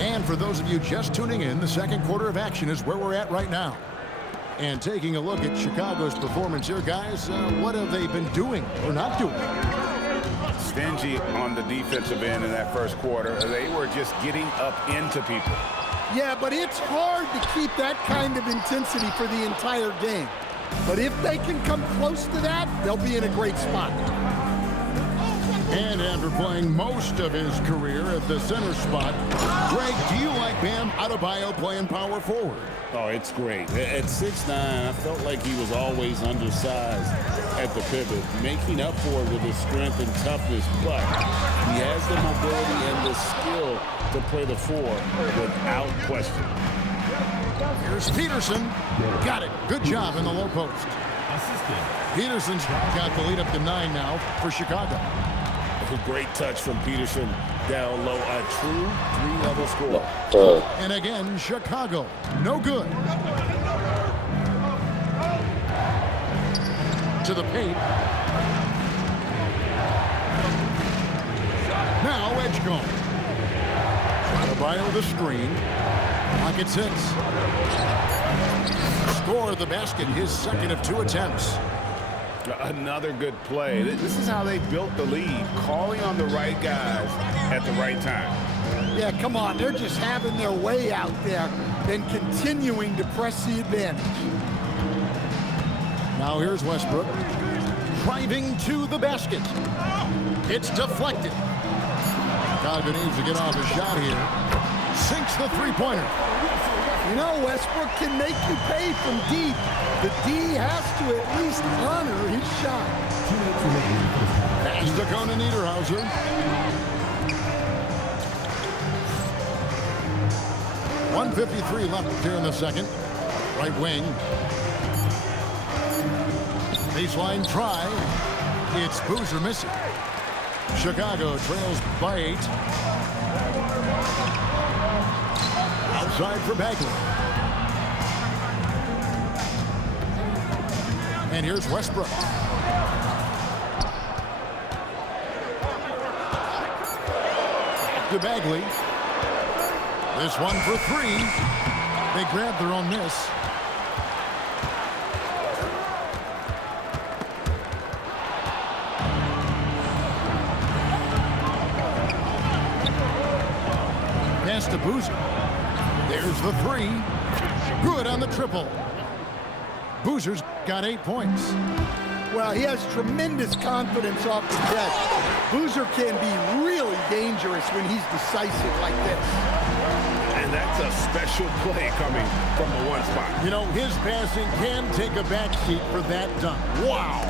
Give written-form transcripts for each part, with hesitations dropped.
And for those of you just tuning in, the second quarter of action is where we're at right now. And taking a look at Chicago's performance here, guys, what have they been doing or not doing? Stingy on the defensive end in that first quarter. They were just getting up into people. Yeah, but it's hard to keep that kind of intensity for the entire game. But if they can come close to that, they'll be in a great spot. And after playing most of his career at the center spot, Greg, do you like Bam Adebayo playing power forward? Oh, it's great. At 6'9", I felt like he was always undersized at the pivot, making up for it with his strength and toughness, but he has the mobility and the skill to play the four without question. Here's Peterson. Got it. Good job in the low post. Peterson's got the lead up to 9 now for Chicago. A great touch from Peterson down low. A true three-level score. And again, Chicago. No good. To the paint. Now Edgecombe. Adebayo the screen. Pocket sits. Score the basket, his second of 2 attempts. Another good play. This is how they built the lead, calling on the right guys at the right time. Yeah, come on. They're just having their way out there and continuing to press the advantage. Now here's Westbrook. Driving to the basket. It's deflected. Chicago needs to get off a shot here. Sinks the three-pointer. You know, Westbrook can make you pay from deep. The D has to at least honor his shot. Pass to Conan Niederhauser. .153 left here in the second. Right wing. Baseline try. It's Boozer missing. Chicago trails by 8. Outside for Bagley. And here's Westbrook. To Bagley. This one for 3. They grab their own miss. Pass to Boozer. There's the 3. Good on the triple. Boozer's got 8 points. Well, he has tremendous confidence off the bench. Boozer can be really dangerous when he's decisive like this. And that's a special play coming from the one spot. You know, his passing can take a backseat for that dunk. Wow.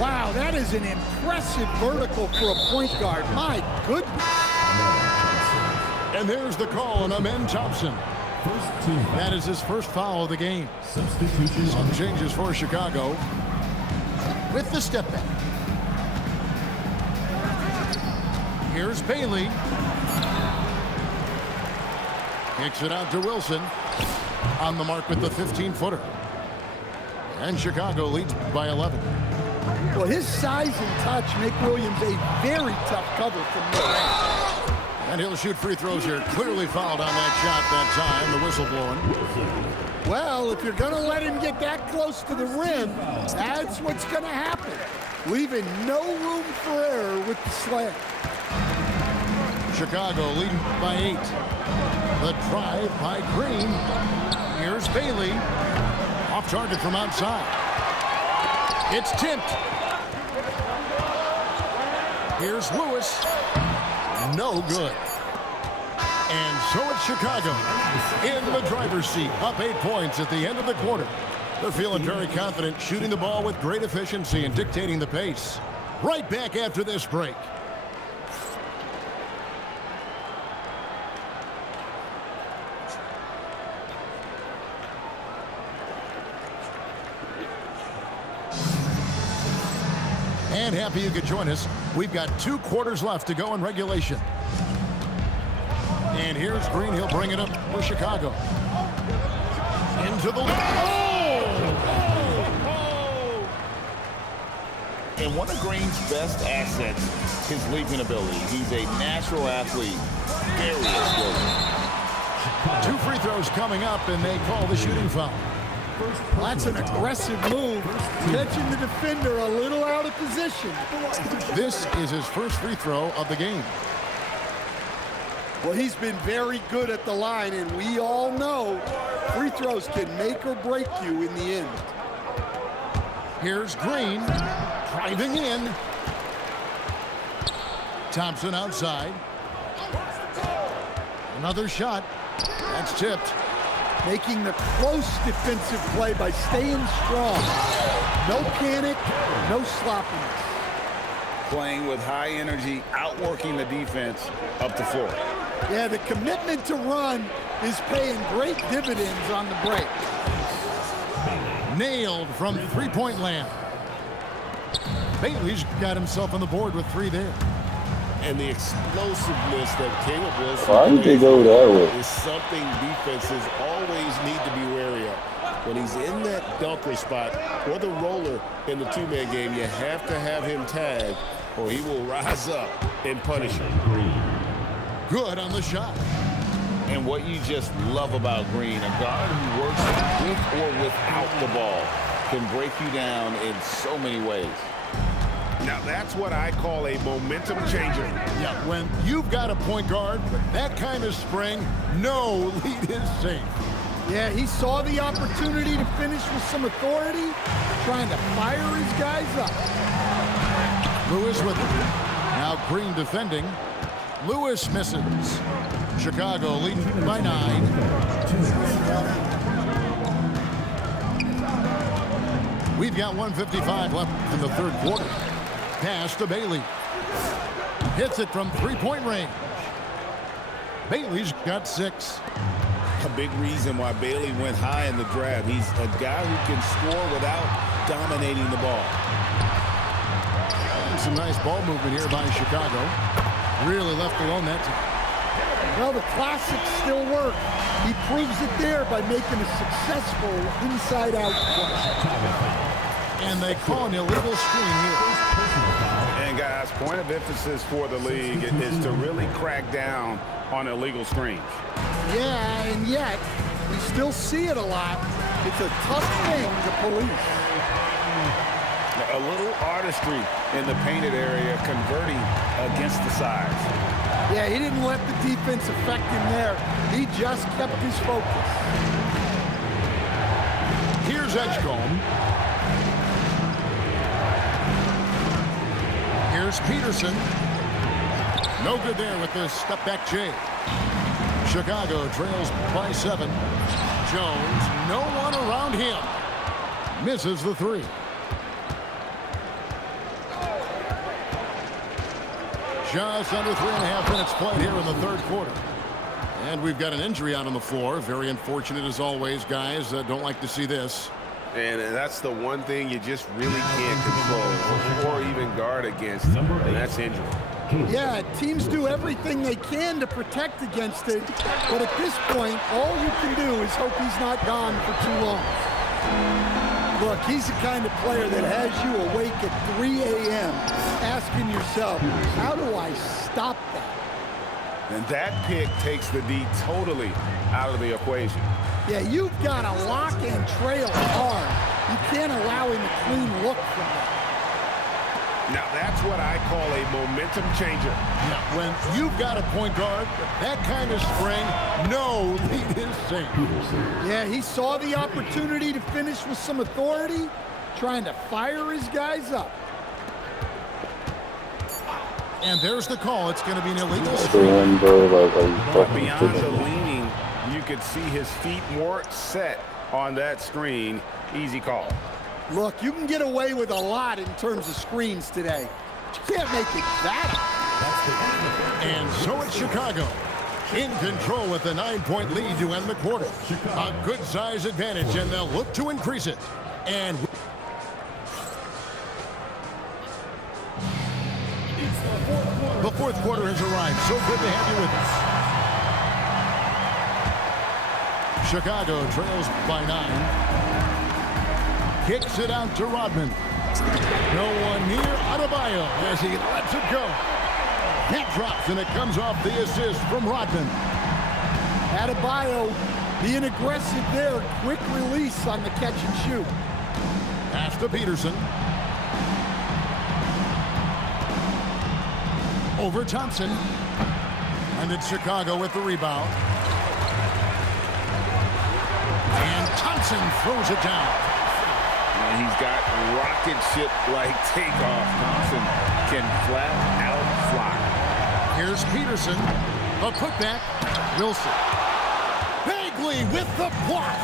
Wow, that is an impressive vertical for a point guard. My goodness. And there's the call on Amen Thompson. That is his first foul of the game. Some changes for Chicago with the step back. Here's Bailey. Kicks it out to Wilson. On the mark with the 15-footer. And Chicago leads by 11. Well, his size and touch make Williams a very tough cover from mid-range. And he'll shoot free throws here. Clearly fouled on that shot that time. The whistle blowing. Well, if you're going to let him get that close to the rim, that's what's going to happen. Leaving no room for error with the slam. Chicago leading by 8. The drive by Green. Here's Bailey. Off target from outside. It's tipped. Here's Lewis. No good. And so it's Chicago in the driver's seat, up 8 points at the end of the quarter. They're feeling very confident, shooting the ball with great efficiency and dictating the pace. Right back after this break. And happy you could join us. We've got 2 quarters left to go in regulation. And here's Green. He'll bring it up for Chicago. Into the... And one of Green's best assets, his leaping ability. He's a natural athlete, very explosive. 2 free throws coming up, and they call the shooting foul. That's an aggressive move, catching the defender a little out of position. This is his first free throw of the game. Well, he's been very good at the line, and we all know free throws can make or break you in the end. Here's Green, driving in. Thompson outside. Another shot. That's tipped. Making the close defensive play by staying strong. No panic, no sloppiness. Playing with high energy, outworking the defense up the floor. Yeah, the commitment to run is paying great dividends on the break. Nailed from three-point land. Bailey's got himself on the board with 3 there. And the explosiveness that Caleb Wilson Why did they go that way? is something defenses always need to be wary of. When he's in that dunker spot or the roller in the 2-man game, you have to have him tagged or he will rise up and punish you. Good on the shot. And what you just love about Green, a guard who works with or without the ball, can break you down in so many ways. Now that's what I call a momentum changer. Yeah, when you've got a point guard with that kind of spring, no lead is safe. Yeah, he saw the opportunity to finish with some authority, trying to fire his guys up. Lewis with it. Now Green defending. Lewis misses. Chicago leading by 9. We've got 1:55 left in the third quarter. Pass to Bailey. Hits it from 3-point range. Bailey's got 6. A big reason why Bailey went high in the draft. He's a guy who can score without dominating the ball. Some nice ball movement here by Chicago. Really left alone that time. Well, the classics still work. He proves it there by making a successful inside-out play. And they call an illegal screen here. And guys, point of emphasis for the league is to really crack down on illegal screens. Yeah, and yet, we still see it a lot. It's a tough thing to police. A little artistry in the painted area, converting against the sides. Yeah, he didn't let the defense affect him there. He just kept his focus. Here's Edgecombe. Here's Peterson. No good there with the step-back J. Chicago trails by 7. Jones, no one around him. Misses the 3. Just under 3.5 minutes played here in the third quarter. And we've got an injury out on the floor. Very unfortunate as always, guys. Don't like to see this. And that's the one thing you just really can't control or even guard against, and that's injury. Yeah, teams do everything they can to protect against it, but at this point, all you can do is hope he's not gone for too long. Look, he's the kind of player that has you awake at 3 a.m. asking yourself, how do I stop that? And that pick takes the D totally out of the equation. Yeah, you've got to lock and trail hard. You can't allow him a clean look from that. Now that's what I call a momentum changer. Yeah, when you've got a point guard with that kind of spring, no lead is safe. Yeah, he saw the opportunity to finish with some authority, trying to fire his guys up. And there's the call. It's going to be an illegal So screen. when, bro, like, are you But fucking beyond the kidding me? leaning, you could see his feet more set on that screen. Easy call. Look, you can get away with a lot in terms of screens today. But you can't make it that. And so it's Chicago in control with a 9-point lead to end the quarter. A good size advantage, and they'll look to increase it. And the fourth quarter has arrived. So good to have you with us. Chicago trails by 9. Kicks it out to Rodman. No one near Adebayo as he lets it go. That drops, and it comes off the assist from Rodman. Adebayo being aggressive there. Quick release on the catch and shoot. Pass to Peterson. Over Thompson. And it's Chicago with the rebound. And Thompson throws it down. And he's got rocket ship-like takeoff. Thompson can flat out fly. Here's Peterson. A putback. Wilson. Bagley with the block.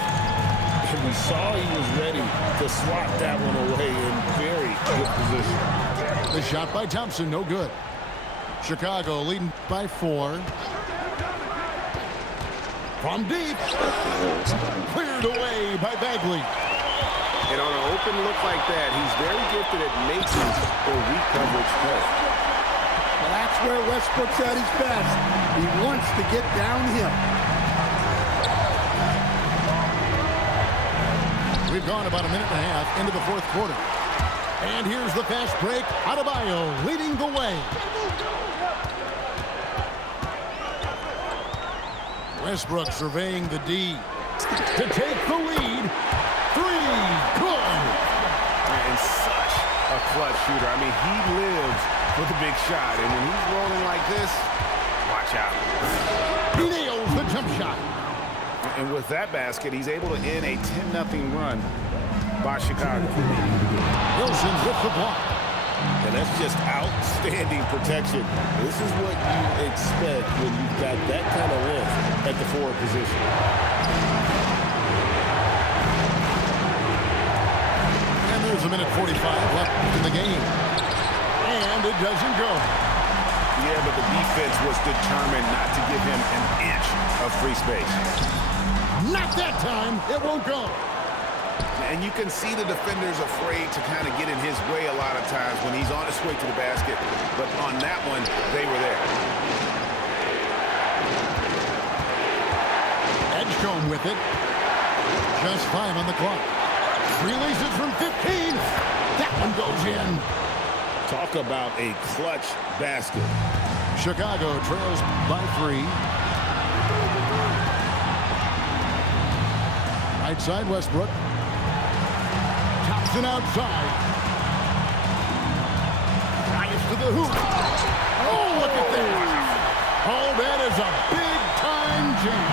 And we saw he was ready to swat that one away in very good position. The shot by Thompson, no good. Chicago leading by 4. From deep. Cleared away by Bagley. And on an open look like that, he's very gifted at making a weak coverage play. Well, that's where Westbrook's at his best. He wants to get downhill. We've gone about a minute and a half into the fourth quarter. And here's the fast break. Adebayo leading the way. Westbrook surveying the D to take the lead. 3, good. And such a clutch shooter. I mean, he lives with a big shot. And when he's rolling like this, watch out. He nails the jump shot. And with that basket, he's able to end a 10-0 run by Chicago. Wilson with the block. And that's just outstanding protection. This is what you expect when you've got that kind of length at the forward position. And there's a minute 45 left in the game. And it doesn't go. Yeah, but the defense was determined not to give him an inch of free space. Not that time. It won't go. And you can see the defenders afraid to kind of get in his way a lot of times when he's on his way to the basket. But on that one, they were there. Edgecombe with it. Just 5 on the clock. Releases from 15. That one goes in. Talk about a clutch basket. Chicago trails by 3. Right side, Westbrook. Thompson outside. Drives to the hoop. Oh, look at that. Oh, that is a big-time jam.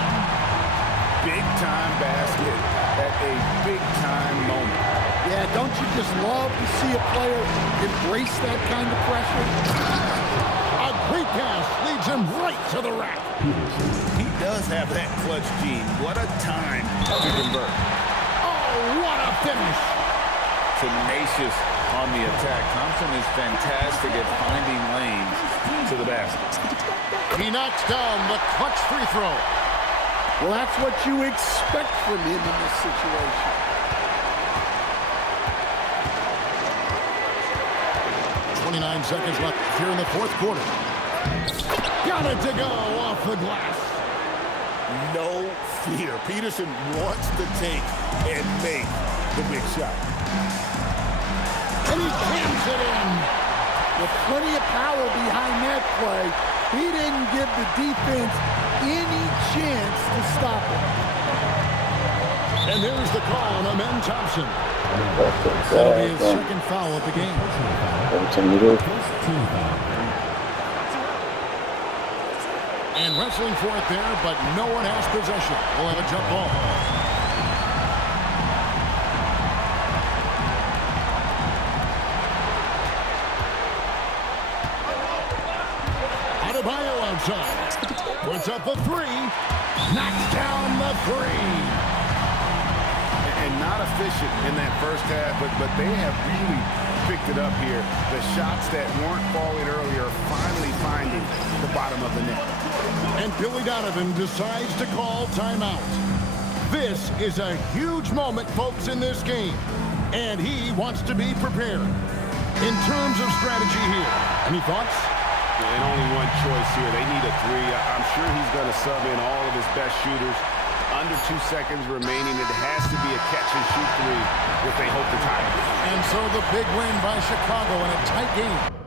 Big-time basket at a big-time moment. Yeah, don't you just love to see a player embrace that kind of pressure? A great pass leads him right to the rack. He does have that clutch gene. What a time to convert. Oh, what a finish. Tenacious on the attack. Thompson is fantastic at finding lanes to the basket. He knocks down the clutch free throw. Well, that's what you expect from him in this situation. 29 seconds left here in the fourth quarter. Got it to go off the glass. No fear. Peterson wants to take and make the big shot. And he jams it in. With plenty of power behind that play, he didn't give the defense any chance to stop it. And there's the call on Amen Thompson. That'll be his second foul of the game. And wrestling for it there, but no one has possession. We'll have a jump ball. Adebayo outside. Puts up a 3. Knocks down the 3. And not efficient in that first half, but they have really picked it up here. The shots that weren't falling earlier are finally finding the bottom of the net. And Billy Donovan decides to call timeout. This is a huge moment, folks, in this game. And he wants to be prepared. In terms of strategy here, any thoughts? And only one choice here. They need a 3. I'm sure he's going to sub in all of his best shooters. Under 2 seconds remaining. It has to be a catch-and-shoot three if they hope to tie it. And so the big win by Chicago in a tight game.